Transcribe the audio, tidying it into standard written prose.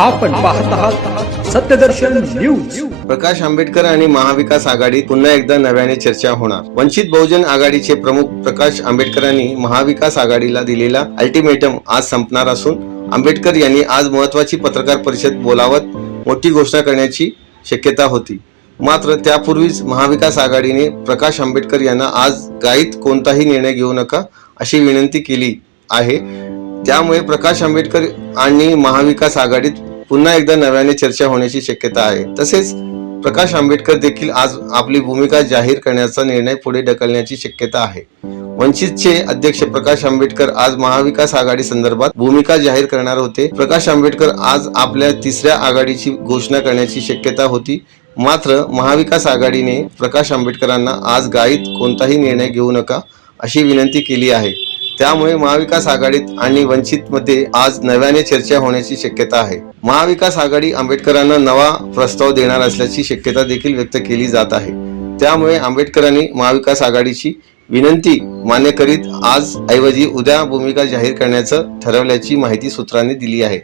आपण पाहत आहात सत्यदर्शन न्यूज। प्रकाश आंबेडकर आणि महाविकास आघाडीत पुन्हा एकदा नव्याने चर्चा होणार। वंचित बहुजन आघाडीचे प्रमुख प्रकाश आंबेडकरांनी महाविकास आघाडीला दिलेला अल्टिमेटम आज संपणार असून आंबेडकर यांनी आज महत्त्वाची पत्रकार परिषद बोलावत मोठी घोषणा करण्याची शक्यता होती। मात्र त्यापूर्वीच महाविकास आघाडीने प्रकाश आंबेडकर यांना आज घाईत कोणताही निर्णय घेऊ नका अशी विनंती केली आहे। त्यामुळे प्रकाश आंबेडकर आणि महाविकास आघाडीत पुन्हा एकदा नव्याने चर्चा होण्याची शक्यता आहे। तसेच प्रकाश आंबेडकर देखील आज आपली भूमिका जाहीर करण्याचा निर्णय पुढे ढकलण्याची शक्यता आहे। वंचितचे अध्यक्ष प्रकाश आंबेडकर आज महाविकास आघाडी संदर्भात भूमिका जाहीर करणार होते। प्रकाश आंबेडकर आज आपल्या तिसऱ्या आघाडीची घोषणा करण्याची शक्यता होती। मात्र महाविकास आघाडीने प्रकाश आंबेडकरांना आज घाईत कोणताही निर्णय घेऊ नका अशी विनंती केली आहे। त्यामुळे महाविकास आघाडीत आणि वंचित मध्ये आज नव्याने चर्चा होण्याची शक्यता आहे। महाविकास आघाडी आंबेडकरांना नवा प्रस्ताव देणार असल्याची शक्यता देखील व्यक्त केली जात आहे। त्यामुळे आंबेडकरांनी महाविकास आघाडीची विनंती मान्य करीत आज ऐवजी उद्या भूमिका जाहीर करण्याचं ठरवल्याची माहिती सूत्रांनी दिली आहे।